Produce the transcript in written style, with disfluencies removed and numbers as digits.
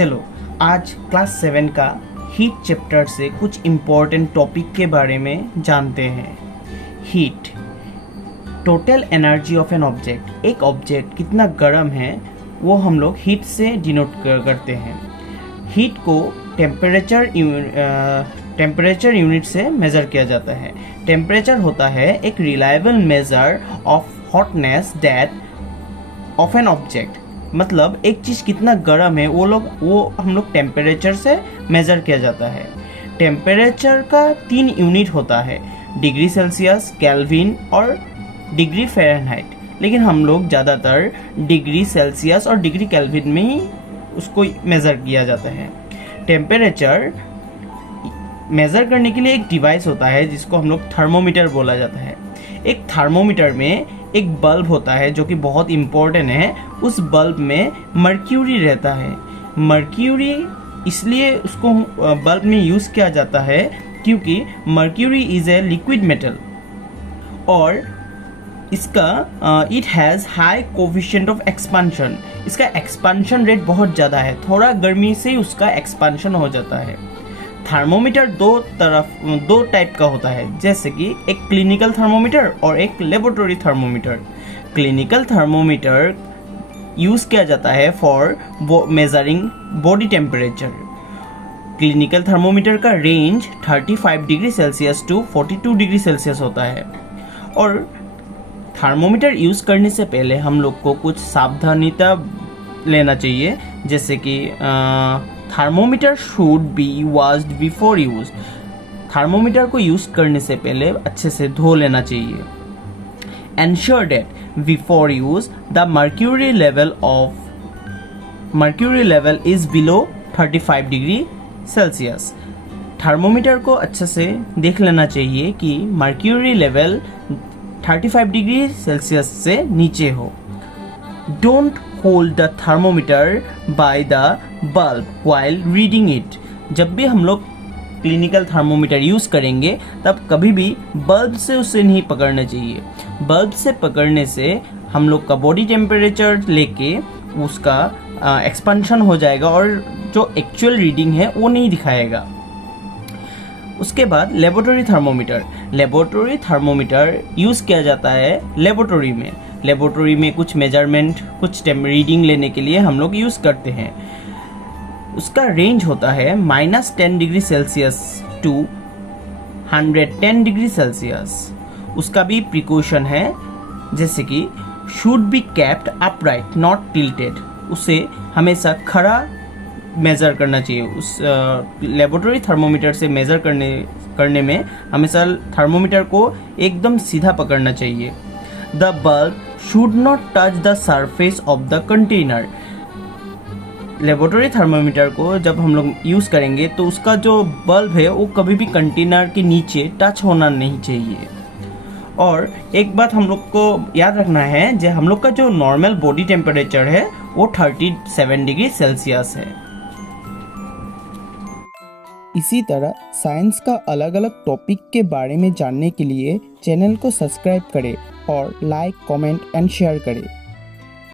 चलो आज क्लास 7 का हीट चैप्टर से कुछ इम्पोर्टेंट टॉपिक के बारे में जानते हैं। Heat, total energy of an object. एक ऑब्जेक्ट कितना गर्म है वो हम लोग हीट से डिनोट करते हैं। हीट को टेम्परेचर यूनिट से मेज़र किया जाता है। टेम्परेचर होता है एक reliable measure of hotness that of an object. मतलब एक चीज़ कितना गर्म है वो हम लोग टेम्परेचर से मेज़र किया जाता है। टेम्परेचर का 3 यूनिट होता है, डिग्री सेल्सियस, केल्विन और डिग्री फ़ारेनहाइट। लेकिन हम लोग ज़्यादातर डिग्री सेल्सियस और डिग्री केल्विन में ही उसको मेज़र किया जाता है। टेम्परेचर मेज़र करने के लिए एक डिवाइस होता है जिसको हम लोग थर्मोमीटर बोला जाता है। एक थर्मोमीटर में एक बल्ब होता है जो कि बहुत इम्पोर्टेंट है। उस बल्ब में मर्क्यूरी रहता है। मर्क्यूरी इसलिए उसको बल्ब में यूज़ किया जाता है क्योंकि mercury is a liquid metal और इसका it has high coefficient of expansion. इसका एक्सपांशन रेट बहुत ज़्यादा है, थोड़ा गर्मी से ही उसका एक्सपांशन हो जाता है। थर्मोमीटर दो टाइप का होता है, जैसे कि एक क्लिनिकल थर्मोमीटर और एक laboratory thermometer. Clinical thermometer use किया जाता है for measuring body temperature. Clinical thermometer का range 35 degree Celsius to 42 degree Celsius होता है। और थर्मोमीटर यूज़ करने से पहले हम लोग को कुछ सावधानीता लेना चाहिए, जैसे कि thermometer should be washed before use. Thermometer को यूज़ करने से पहले अच्छे से धो लेना चाहिए। Ensure that before use the mercury level is below 35 degree Celsius. Thermometer को अच्छे से देख लेना चाहिए कि मर्क्यूरी लेवल 35 डिग्री सेल्सियस से नीचे हो। Don't hold the thermometer by the bulb while reading it. जब भी हम लोग क्लिनिकल थर्मोमीटर यूज़ करेंगे तब कभी भी बल्ब से उसे नहीं पकड़ना चाहिए। बल्ब से पकड़ने से हम लोग का बॉडी टेम्परेचर लेके उसका एक्सपेंशन हो जाएगा और जो एक्चुअल रीडिंग है वो नहीं दिखाएगा। उसके बाद लेबोरेटरी थर्मोमीटर यूज़ किया जाता है लेबोरेटरी में कुछ मेजरमेंट, कुछ रीडिंग लेने के लिए हम लोग यूज़ करते हैं। उसका रेंज होता है -10 degree Celsius to 110 degree Celsius. उसका भी प्रिकॉशन है, जैसे कि should be kept upright not tilted. उसे हमेशा खड़ा मेज़र करना चाहिए। उस लेबोरेटरी थर्मोमीटर से मेज़र करने में हमेशा थर्मोमीटर को एकदम सीधा पकड़ना चाहिए। The bulb should not touch the surface of the container. Laboratory thermometer को जब हम लोग यूज़ करेंगे तो उसका जो बल्ब है वो कभी भी कंटेनर के नीचे टच होना नहीं चाहिए। और एक बात हम लोग को याद रखना है, जो हम लोग का जो नॉर्मल बॉडी टेम्परेचर है वो 37 डिग्री सेल्सियस है। इसी तरह साइंस का अलग अलग टॉपिक के बारे में जानने के लिए चैनल को सब्सक्राइब करें और लाइक, कमेंट एंड शेयर करें।